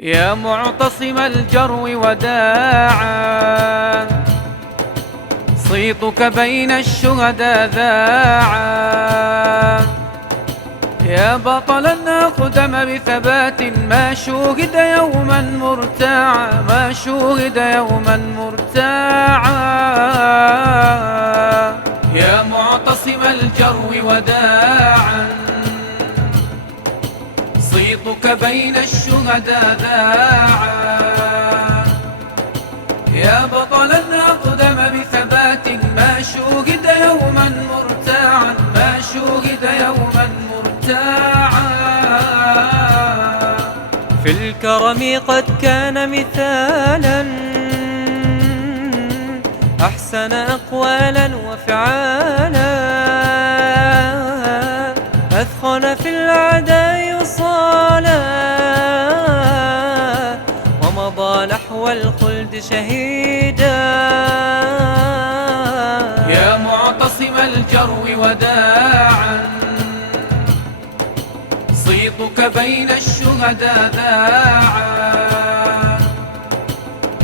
يا معتصم الجرو وداعا، صيتك بين الشهداء ذاعا. يا بطلا أقدم بثبات ما شوهد يوما مرتاعا، ما شوهد يوما مرتاعا. يا معتصم الجرو وداعا، صيتك بين الشهداء ذاعا. يا بطلا أقدم بثبات ما شوهد يوما مرتاعا، ما شوهد يوما مرتاعا. في الكرم قد كان مثالا، أحسن أقوالا وفعالا. أثخن في الأعداء وصالا، ومضى نحو الخلد شهيدا. يا معتصم الجرو وداعا، صيتك بين الشهداء ذاعا.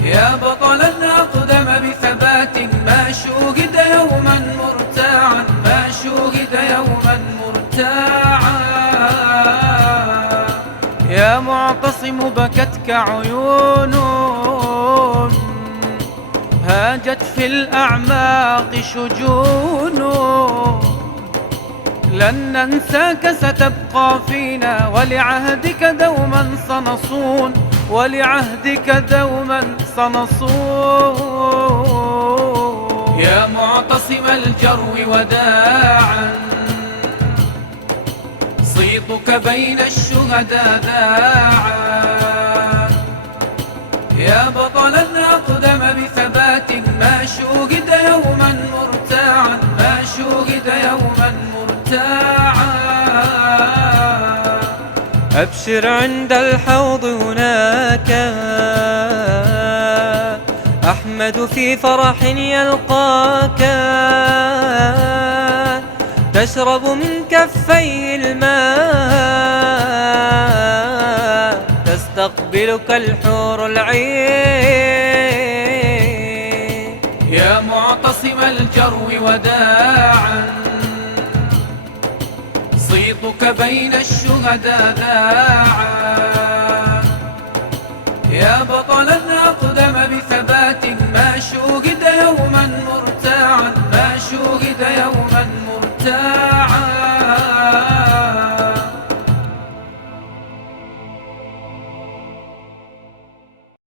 يا بطلا أقدم بثبات ما شوهد يوما مرتاعا، ما شوهد يوما مرتاعا. يا معتصم بكتك عيون، هاجت في الأعماق شجون. لن ننساك ستبقى فينا، ولعهدك دوما سنصون، ولعهدك دوما سنصون. يا معتصم الجرو وداعا، صيتك بين الشهداء ذاعا. يا بطلا أقدم بثبات ما شوهد يوما مرتاعا، ما شوهد يوما مرتاعا. أبشر عند الحوض هناك، أحمد في فرح يلقاك. تشرب من كفيه الماء، تستقبلك الحور العين. يا معتصم الجرو وداعا، صيتك بين الشهداء ذاعا.